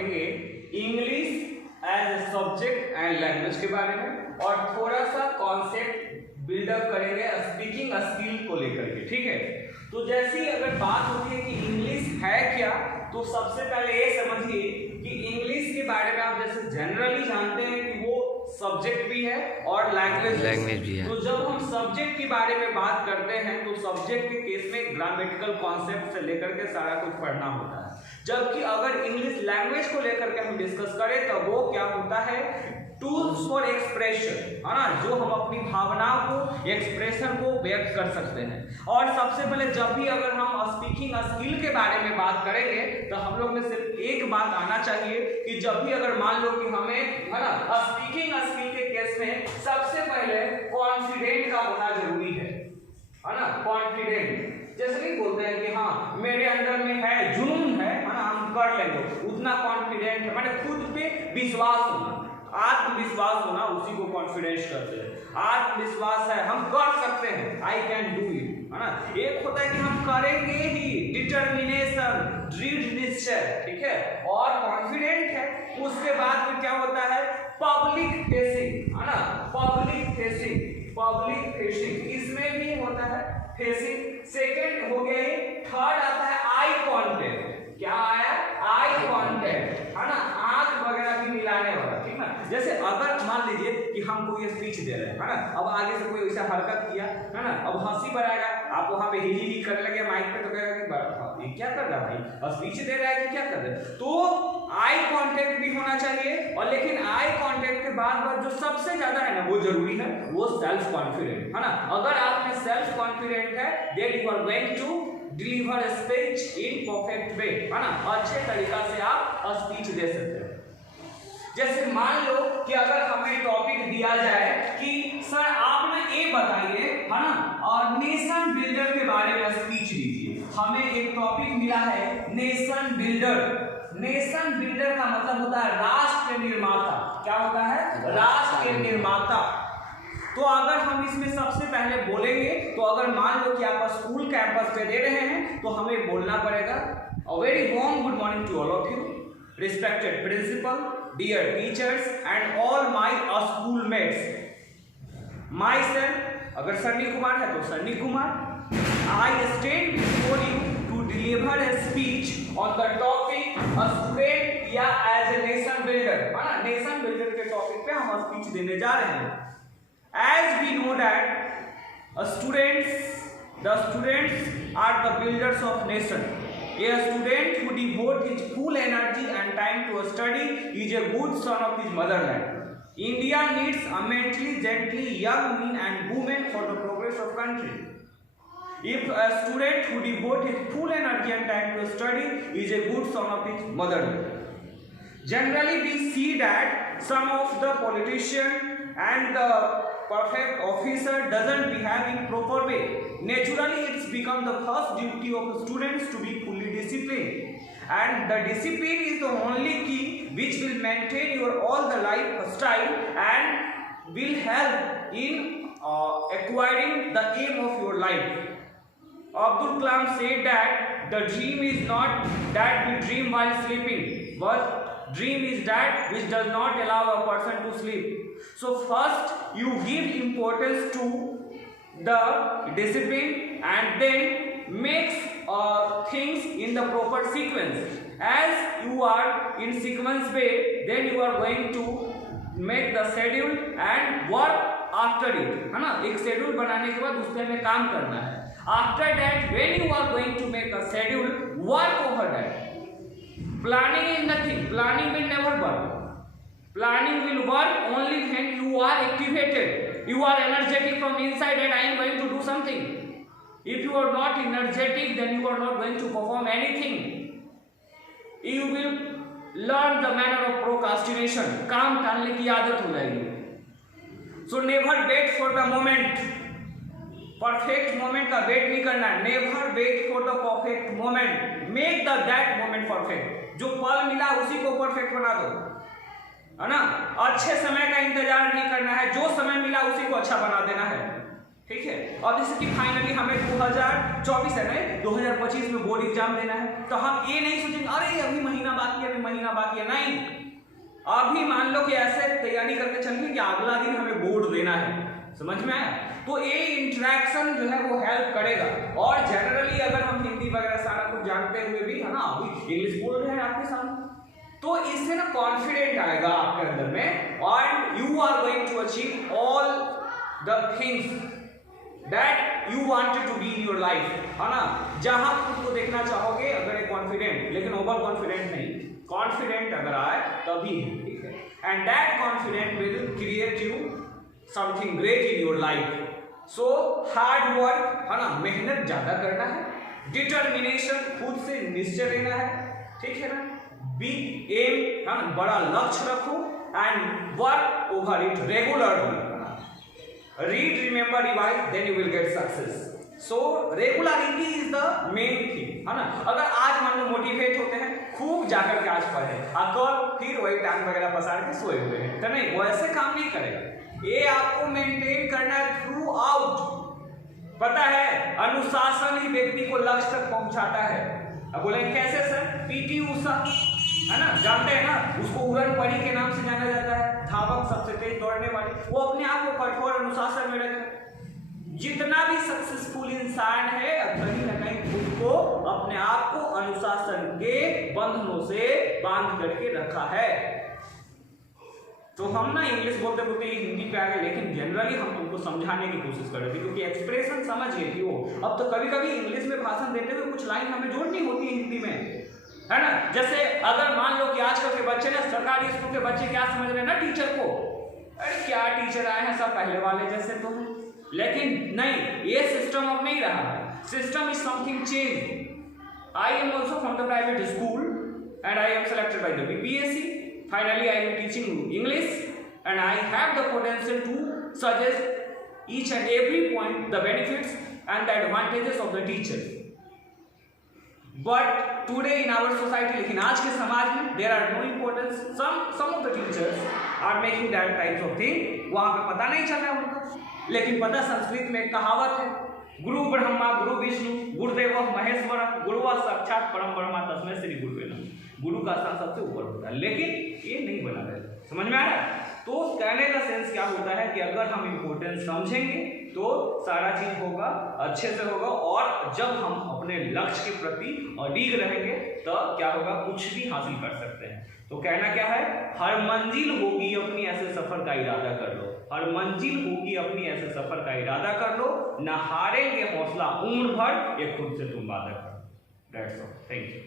पढ़ेंगे English as a subject and language के बारे में और थोड़ा सा कॉन्सेप्ट बिल्डअप करेंगे स्पीकिंग स्किल को लेकर के, ठीक है। तो जैसे ही अगर बात होती है कि इंग्लिश है क्या, तो सबसे पहले ये समझिए कि इंग्लिश के बारे में आप जैसे जनरली जानते हैं कि वो सब्जेक्ट भी है और लैंग्वेज भी है। तो जब हम सब्जेक्ट के बारे में बात करते हैं तो सब्जेक्ट के केस में ग्रामेटिकल कॉन्सेप्ट से लेकर के सारा कुछ पढ़ना होता है, जबकि अगर इंग्लिश लैंग्वेज को लेकर के हम डिस्कस करें तो वो क्या होता है, टूल्स फॉर एक्सप्रेशन, है ना, जो हम अपनी भावनाओं को, एक्सप्रेशन को व्यक्त कर सकते हैं। और सबसे पहले जब भी अगर हम स्पीकिंग स्किल के बारे में बात करेंगे तो हम लोग में सिर्फ एक बात आना चाहिए कि जब भी अगर मान लो कि हमें, है ना, स्पीकिंग स्किल के केस में सबसे पहले कॉन्फिडेंट का होना जरूरी है ना, कॉन्फिडेंट। जैसे नहीं बोलते हैं कि हाँ मेरे अंदर में है, जुनून है ना, हम कर लेंगे, उतना कॉन्फिडेंट है, मैंने खुद पे विश्वास होना, आत्मविश्वास होना, उसी को कॉन्फिडेंस कहते हैं। आत्मविश्वास है, हम कर सकते हैं, आई कैन डू इट, है ना। एक होता है कि हम करेंगे ही, डिटर्मिनेशन, दृढ़ निश्चय, ठीक है। और कॉन्फिडेंट है, उसके बाद फिर क्या होता है, पब्लिक फेसिंग, है ना, पब्लिक फेसिंग, पब्लिक फेसिंग, इसमें भी होता है फेसिंग। सेकेंड हो गया, थर्ड आता है आई कॉन्टेक्ट। क्या आया, आई कॉन्टेक्ट, है ना, आंख वगैरह भी मिलाने वाला, ठीक ना। जैसे अगर मान लीजिए कि हम कोई स्पीच दे रहे हैं, है ना, अब आगे से कोई ऐसा हरकत किया, है ना, अब हंसी बनाएगा, आप वहां पे ही करने लगे माइक पे, तो कहेगा कि ये क्या कर रहा है भाई, स्पीच दे रहा है कि क्या कर रहा है। तो आई कांटेक्ट भी होना चाहिए, और लेकिन आई कांटेक्ट के बाद जो सबसे ज्यादा है ना वो जरूरी है, वो सेल्फ कॉन्फिडेंट, है ना। अगर आप में सेल्फ कॉन्फिडेंट है, then you are going to deliver speech in perfect way, है ना, अच्छे तरीका से आप स्पीच दे सकते हैं। जैसे मान लो कि अगर हमें टॉपिक दिया जाए कि सर आप ना ये बताइए, है ना, और नेशन बिल्डर के बारे में स्पीच दीजिए। हमें एक टॉपिक मिला है नेशन बिल्डर। नेशन बिल्डर का मतलब होता है राष्ट्र के निर्माता। क्या होता है, राष्ट्र के निर्माता। तो अगर हम इसमें सबसे पहले बोलेंगे, तो अगर मान लो कि आप स्कूल कैंपस पे दे रहे हैं तो हमें बोलना पड़ेगा, a very warm good morning to all of you, respected principal, dear teachers and all my schoolmates, myself, अगर सन्नी कुमार है तो Sunny Kumar, I stand before you to deliver a speech on the topic a student या as a nation builder, है ना, nation builder के topic पे हम speech देने जा रहे हैं। As we know that the students are the builders of nation. A student who devotes his full energy and time to study is a good son of his motherland. India needs a mentally, gently young men and women for the progress of country. If a student who devotes his full energy and time to study is a good son of his motherland. Generally, we see that some of the politicians and the perfect officer doesn't behave in proper way. Naturally, it's become the first duty of students to be fully disciplined, and the discipline is the only key which will maintain your all the lifestyle and will help in acquiring the aim of your life. Abdul Kalam said that the dream is not that we dream while sleeping, but dream is that which does not allow a person to sleep. So first you give importance to the discipline and then makes things in the proper sequence. As you are in sequence way, then you are going to make the schedule and work after it, है ना। एक schedule बनाने के बाद उस पे हमें काम करना है। After that, when you are going to make a schedule, work over that. Planning is nothing. Planning will never work. Planning will work only when you are activated. You are energetic from inside that I am going to do something. If you are not energetic, then you are not going to perform anything. You will learn the manner of procrastination. काम टालने की आदत हो जाएगी. So never wait for the moment. Perfect moment का wait नहीं करना है। Never wait for the perfect moment, make the that moment perfect. जो पल मिला उसी को परफेक्ट बना दो, है ना। अच्छे समय का इंतजार नहीं करना है, जो समय मिला उसी को अच्छा बना देना है। ठीक है। और जैसे कि फाइनली हमें 2024 है नहीं 2025 में बोर्ड एग्जाम देना है, तो हम ये नहीं सोचेंगे अरे अभी महीना बाकी है, अभी महीना बाकी है, नहीं, अभी मान लो कि ऐसे तैयारी करके चलिए कि अगला दिन हमें बोर्ड देना है, समझ में आया। तो ये इंटरेक्शन जो है वो हेल्प करेगा। और जनरली अगर हम हिंदी वगैरह सारा कुछ जानते हुए भी है ना अभी इंग्लिश बोल रहे हैं आपके सामने, तो इससे ना कॉन्फिडेंट आएगा आपके अंदर में, और you are going to achieve all the things that you wanted to be in your life, है ना। जहां खुद को देखना चाहोगे अगर एक कॉन्फिडेंट, लेकिन ओवर कॉन्फिडेंट नहीं, कॉन्फिडेंट अगर आए तभी, ठीक है। And that confident will create you something great in your life. So hard work, है ना, मेहनत ज्यादा करना है, डिटर्मिनेशन, खुद से निश्चय लेना है, ठीक है ना, बिग एम, है ना, बड़ा लक्ष्य रखो, and work over it regularly, read, remember, revise, then you will get success. So regularity is the main thing, है ना। अगर आज मान लो मोटिवेट होते हैं खूब जाकर के आज पढ़े, कल फिर वही टांग वगैरह पसार के सोए हुए हैं, तो नहीं, वैसे काम नहीं करेगा। ये आपको मेंटेन करना है थ्रू आउट। पता है अनुशासन ही व्यक्ति को लक्ष्य तक पहुंचाता है। अब बोले कैसे सर? पीटी उषा, है ना, जानते हैं ना, उसको उड़न परी के नाम से जाना जाता है, धावक, सबसे तेज दौड़ने वाली। वो अपने आप को कठोर अनुशासन में रखे। जितना भी सक्सेसफुल इंसान है कहीं ना कहीं खुद को, अपने आप को अनुशासन के बंधनों से बांध करके रखा है। तो हम ना इंग्लिश बोलते बोलते हिंदी पे आ गए, लेकिन जनरली हम तुमको समझाने की कोशिश कर रहे थे क्योंकि एक्सप्रेशन समझ गई थी वो। अब तो कभी कभी इंग्लिश में भाषण देते हुए कुछ लाइन हमें जोड़नी होती है हिंदी में, है ना। जैसे अगर मान लो कि आजकल के बच्चे ना, सरकारी स्कूल के बच्चे क्या समझ रहे हैं ना टीचर को, अरे क्या टीचर आए हैं सब पहले वाले जैसे तो हैं, लेकिन नहीं, ये सिस्टम अब नहीं रहा है। System is something change. I am also from the private school and I am selected by the BPSC. Finally, I am teaching English and I have the potential to suggest each and every point, the benefits and the advantages of the teacher. But today in our society, लेकिन आज के समाज में there are no importance. Some of the teachers are making that types of thing. वहाँ पे पता नहीं चल रहा है उनको, लेकिन पता संस्कृत में एक कहावत है, गुरु ब्रह्मा गुरु विष्णु गुरुदेव महेश्वर गुरुवा साक्षात परम ब्रह्मा तस्मै श्री गुरुवे नमः। गुरु का स्थान सबसे ऊपर होता है, लेकिन ये नहीं बना रहता। समझ में आ रहा है? तो कहने का सेंस क्या होता है कि अगर हम इम्पोर्टेंस समझेंगे तो सारा चीज होगा, अच्छे से होगा, और जब हम अपने लक्ष्य के प्रति अडिग रहेंगे तो क्या होगा, कुछ भी हासिल कर सकते हैं। तो कहना क्या है, हर मंजिल होगी अपनी ऐसे सफर का इरादा कर लो, हर मंजिल होगी अपनी ऐसे सफर का इरादा कर लो, न हारेंगे हौसला उम्र भर, ये खुद से तुम वादा करो। That's all, thank you.